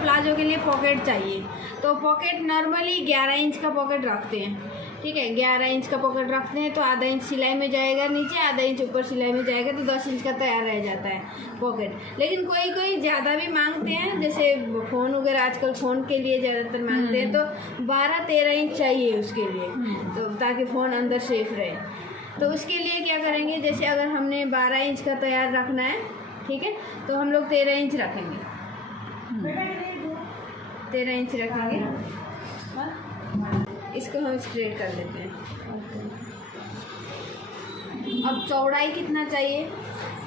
Palazzo के लिए pocket चाहिए, तो पॉकेट नॉर्मली 11 इंच का पॉकेट रखते हैं, ठीक है। 11 इंच का पॉकेट रखते हैं तो आधा इंच सिलाई में जाएगा नीचे, आधा इंच ऊपर सिलाई में जाएगा, तो 10 इंच का तैयार रह जाता है पॉकेट। लेकिन कोई कोई ज़्यादा भी मांगते हैं, जैसे फ़ोन वगैरह आजकल फ़ोन के लिए ज़्यादातर मांगते हैं, तो 12-13 इंच चाहिए उसके लिए, तो ताकि फ़ोन अंदर सेफ रहे। तो उसके लिए क्या करेंगे, जैसे अगर हमने 12 इंच का तैयार रखना है, ठीक है, तो हम लोग 13 इंच रखेंगे, 13 इंच रखेंगे। इसको हम स्ट्रेट कर लेते हैं। अब चौड़ाई कितना चाहिए,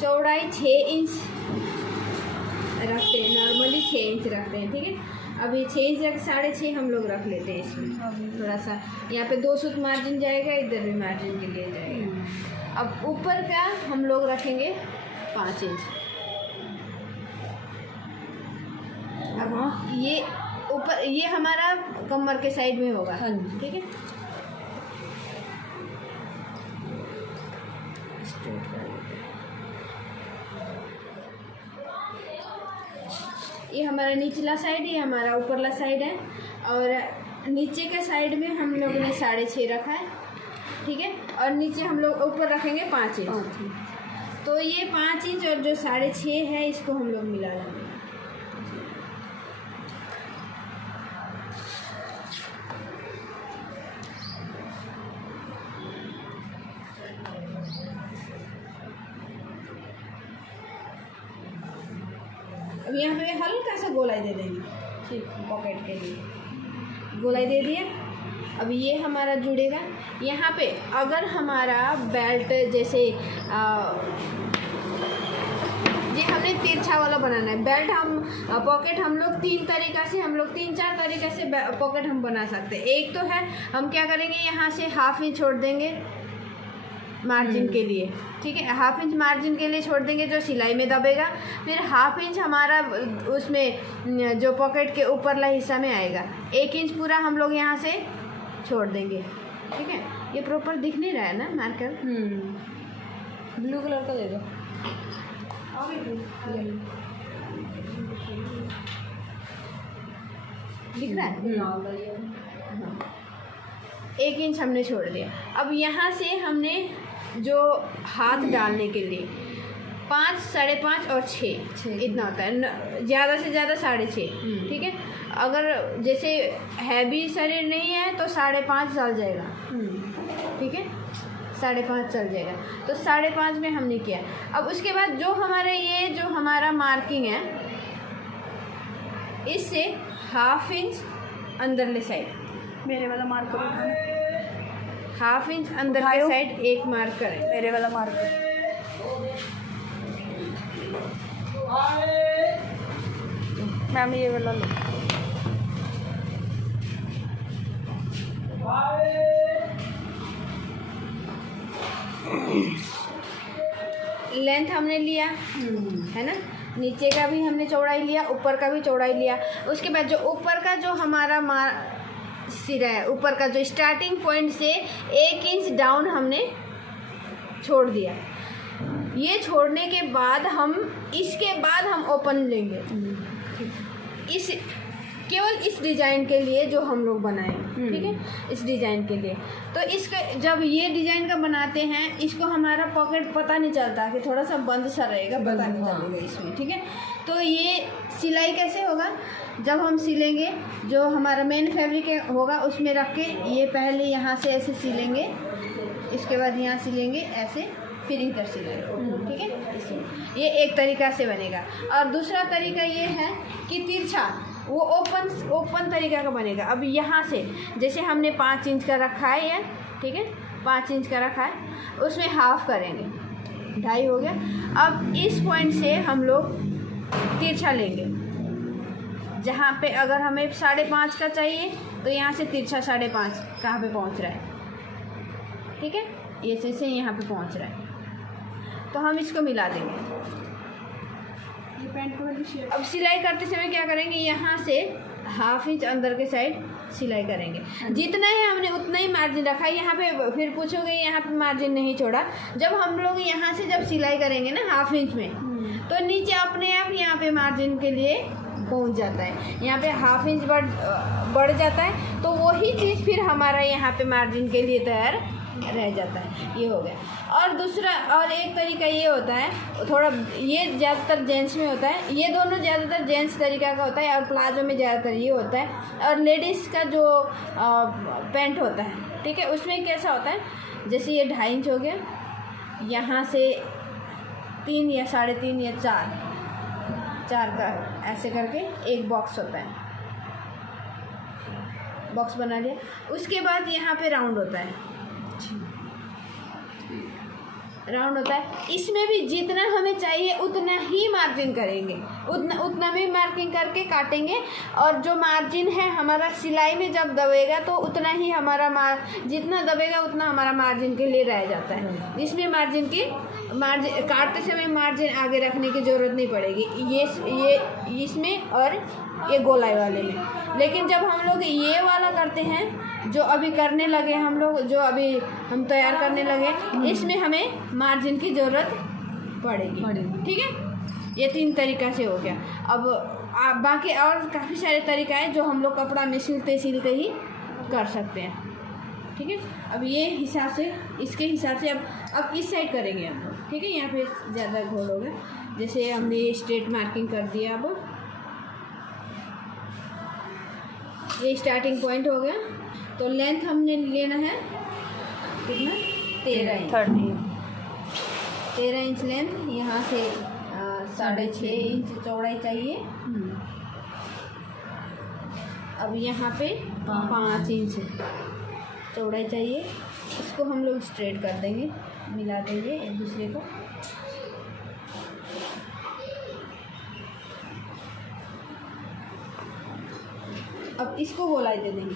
चौड़ाई 6 इंच रखते हैं, नॉर्मली 6 इंच रखते हैं, ठीक है। अब ये 6 इंच रख 6.5 हम लोग रख लेते हैं इसमें, थोड़ा सा यहाँ पे 2 सूत मार्जिन जाएगा, इधर भी मार्जिन के लिए जाएगा। अब ऊपर का हम लोग रखेंगे 5 इंच। अब ये ऊपर ये हमारा कमर के साइड में होगा, ठीक है। स्ट्रेट कर लेते हैं। ये हमारा निचला साइड, ये हमारा ऊपरला साइड है, और नीचे के साइड में हम लोगों ने 6.5 रखा है, ठीक है। और नीचे हम लोग ऊपर रखेंगे 5 इंच। तो ये 5 इंच और जो 6.5 है इसको हम लोग मिला लेंगे। अब यहाँ पे हल्का सा गोलाई दे देंगे, ठीक, पॉकेट के लिए गोलाई दे दिया। अब ये हमारा जुड़ेगा यहाँ पे। अगर हमारा बेल्ट जैसे ये हमने तिरछा वाला बनाना है बेल्ट, हम पॉकेट हम लोग 3-4 तरीक़े से पॉकेट हम बना सकते हैं। एक तो है हम क्या करेंगे, यहाँ से 1/2 इंच छोड़ देंगे मार्जिन के लिए, ठीक है। 1/2 इंच मार्जिन के लिए छोड़ देंगे जो सिलाई में दबेगा, फिर 1/2 इंच हमारा उसमें जो पॉकेट के ऊपरला हिस्सा में आएगा। 1 इंच पूरा हम लोग यहाँ से छोड़ देंगे, ठीक है। ये प्रॉपर दिख नहीं रहा है ना मार्कर, ब्लू कलर का दे दो। दिख रहा है, 1 इंच हमने छोड़ दिया। अब यहाँ से हमने जो हाथ डालने के लिए 5, 5.5 और 6 इतना होता है, ज़्यादा से ज़्यादा 6.5, ठीक है। अगर जैसे हैवी शरीर नहीं है तो 5.5 चल जाएगा, ठीक है, 5.5 चल जाएगा। तो 5.5 में हमने किया। अब उसके बाद जो हमारे ये जो हमारा मार्किंग है, इससे 1/2 इंच अंदरले साइड, मेरे वाला मार्कर 1/2 इंच अंदर के साइड एक मार्क करें, मेरे वाला मार्कर। मैम ये वाला लो। लेंथ हमने लिया है ना, नीचे का भी हमने चौड़ाई लिया, ऊपर का भी चौड़ाई लिया। उसके बाद जो ऊपर का जो हमारा सिरा है, ऊपर का जो स्टार्टिंग पॉइंट से 1 इंच डाउन हमने छोड़ दिया। ये छोड़ने के बाद इसके बाद हम ओपन लेंगे, इस केवल इस डिज़ाइन के लिए जो हम लोग बनाए, ठीक है, इस डिज़ाइन के लिए। तो इसका जब ये डिज़ाइन का बनाते हैं, इसको हमारा पॉकेट पता नहीं चलता कि थोड़ा सा बंद सा रहेगा, पता नहीं चलेगा इसमें, ठीक है। तो ये सिलाई कैसे होगा, जब हम सिलेंगे जो हमारा मेन फैब्रिक होगा उसमें रख के ये पहले यहाँ से ऐसे सिलेंगे, इसके बाद यहाँ सिलेंगे ऐसे, फिर इधर सिलेंगे, ठीक है। इसमें ये एक तरीका से बनेगा। और दूसरा तरीका ये है कि तिरछा, वो ओपन तरीका का बनेगा। अब यहाँ से जैसे हमने 5 इंच का रखा है ये, ठीक है, 5 इंच का रखा है, उसमें 1/2 करेंगे, 2.5 हो गया। अब इस पॉइंट से हम लोग तिरछा लेंगे, जहाँ पे अगर हमें 5.5 का चाहिए तो यहाँ से तिरछा 5.5 कहाँ पे पहुँच रहा है, ठीक है, ये जैसे यहाँ पे पहुँच रहा है, तो हम इसको मिला देंगे। अब सिलाई करते समय क्या करेंगे, यहाँ से 1/2 इंच अंदर के साइड सिलाई करेंगे। जितना है हमने उतना ही मार्जिन रखा है। यहाँ पे फिर पूछोगे यहाँ पे मार्जिन नहीं छोड़ा। जब हम लोग यहाँ से जब सिलाई करेंगे ना 1/2 इंच में, तो नीचे अपने आप यहाँ पे मार्जिन के लिए पहुंच जाता है। यहाँ पे हाफ इंच बढ़ जाता है, तो वही चीज़ फिर हमारा यहाँ पे मार्जिन के लिए तैयार रह जाता है। ये हो गया। और दूसरा और एक तरीका ये होता है, थोड़ा ये ज़्यादातर जेंट्स में होता है, ये दोनों ज़्यादातर जेंट्स तरीका का होता है, और प्लाजो में ज़्यादातर ये होता है। और लेडीज़ का जो पैंट होता है, ठीक है, उसमें कैसा होता है, जैसे ये 2.5 इंच हो गया, यहाँ से 3 या 3.5 या 4 का ऐसे करके एक बॉक्स होता है, बॉक्स बना लिया। उसके बाद यहाँ पे राउंड होता है, राउंड होता है। इसमें भी जितना हमें चाहिए उतना ही मार्जिन करेंगे, उतना भी मार्किंग करके काटेंगे। और जो मार्जिन है हमारा सिलाई में जब दबेगा तो उतना ही हमारा जितना दबेगा उतना हमारा मार्जिन के लिए रह जाता है। इसमें मार्जिन काटते समय मार्जिन आगे रखने की ज़रूरत नहीं पड़ेगी, ये इसमें और ये गोलाई वाले में। लेकिन जब हम लोग ये वाला करते हैं, जो अभी करने लगे हम लोग, जो अभी हम तैयार करने लगे, इसमें हमें मार्जिन की ज़रूरत पड़ेगी। ठीक है, ये 3 तरीका से हो गया। अब बाकी और काफ़ी सारे तरीका है जो हम लोग कपड़ा में सिलते ही कर सकते हैं। ठीक है, अब ये हिसाब से, इसके हिसाब से अब इस साइड करेंगे हम लोग। ठीक है, यहाँ पे ज़्यादा घोल हो गया। जैसे हमने स्ट्रेट मार्किंग कर दिया, अब ये स्टार्टिंग पॉइंट हो गया। तो लेंथ हमने लेना है कितना, 13 इंच लेंथ। यहाँ से 6.5 इंच चौड़ाई चाहिए। अब यहाँ पे 5 इंच चौड़ाई चाहिए। इसको हम लोग स्ट्रेट कर देंगे, मिला देंगे एक दूसरे को। अब इसको गोलाई दे देंगे।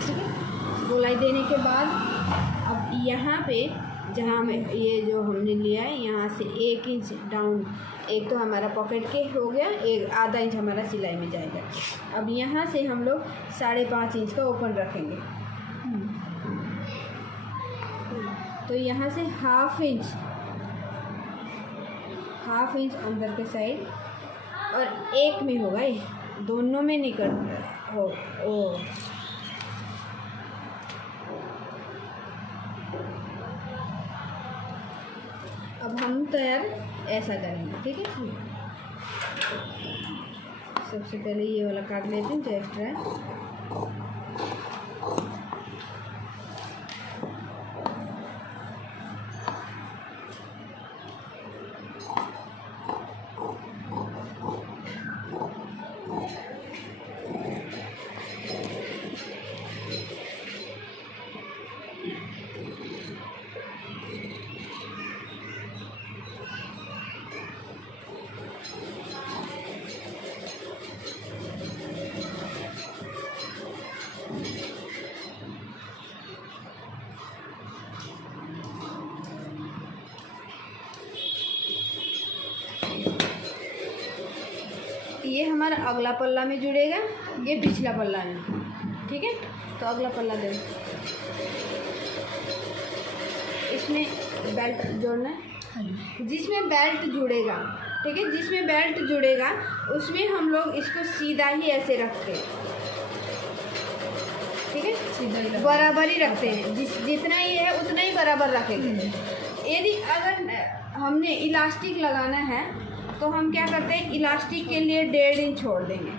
ठीक है, गोलाई देने के बाद अब यहाँ पे जहाँ में ये जो हमने लिया है, यहाँ से 1 इंच डाउन, एक तो हमारा पॉकेट के हो गया, एक आधा इंच हमारा सिलाई में जाएगा। अब यहाँ से हम लोग 5.5 इंच का ओपन रखेंगे। तो यहाँ से हाफ इंच अंदर के साइड, और एक में होगा, ये दोनों में नहीं कर हो। अब हम तैयार ऐसा करेंगे। ठीक है, सबसे पहले ये वाला काट लेते हैं जो एक्स्ट्रा है। ये हमारा अगला पल्ला में जुड़ेगा, ये पिछला पल्ला में। ठीक है, तो अगला पल्ला दे, इसमें बेल्ट जोड़ना है, जिसमें बेल्ट जुड़ेगा। ठीक है, जिसमें बेल्ट जुड़ेगा उसमें हम लोग इसको सीधा ही ऐसे रखते हैं। ठीक है, सीधा बराबर ही रखते हैं, जितना ही है उतना ही बराबर रखेंगे। यदि अगर हमने इलास्टिक लगाना है तो हम क्या करते हैं, इलास्टिक के लिए 1.5 इंच छोड़ देंगे।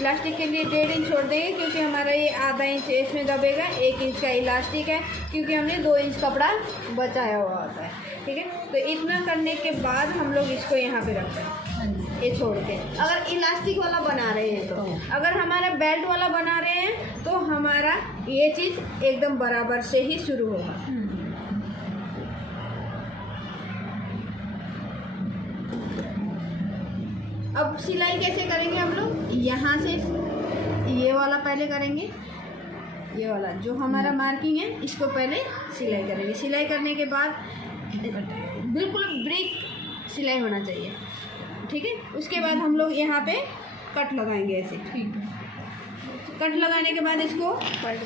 इलास्टिक के लिए 1.5 इंच छोड़ देंगे, क्योंकि हमारा ये आधा इंच इसमें दबेगा, 1 इंच का इलास्टिक है, क्योंकि हमने 2 इंच कपड़ा बचाया हुआ होता है। ठीक है, तो इतना करने के बाद हम लोग इसको यहाँ पे रखते हैं, ये छोड़ के। अगर इलास्टिक वाला बना रहे हैं तो, अगर हमारा बेल्ट वाला बना रहे हैं तो हमारा ये चीज़ एकदम बराबर से ही शुरू होगा। अब सिलाई कैसे करेंगे हम लोग, यहाँ से ये वाला पहले करेंगे, ये वाला जो हमारा मार्किंग है इसको पहले सिलाई करेंगे। सिलाई करने के बाद बिल्कुल ब्रेक सिलाई होना चाहिए। ठीक है, उसके बाद हम लोग यहाँ पे कट लगाएंगे ऐसे। ठीक है, कट लगाने के बाद इसको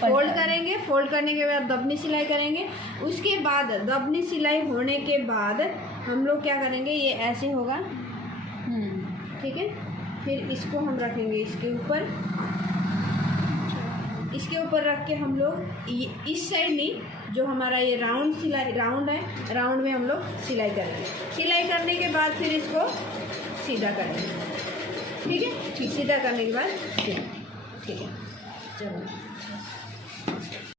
फोल्ड करेंगे। फोल्ड करने के बाद दबनी सिलाई करेंगे। उसके बाद दबनी सिलाई होने के बाद हम लोग क्या करेंगे, ये ऐसे होगा, ठीक है। फिर इसको हम रखेंगे इसके ऊपर रख के हम लोग इस साइड में जो हमारा ये राउंड है, राउंड में हम लोग सिलाई करेंगे। सिलाई करने के बाद फिर इसको सीधा करेंगे, ठीक है। सीधा करने के बाद ठीक है, चलो।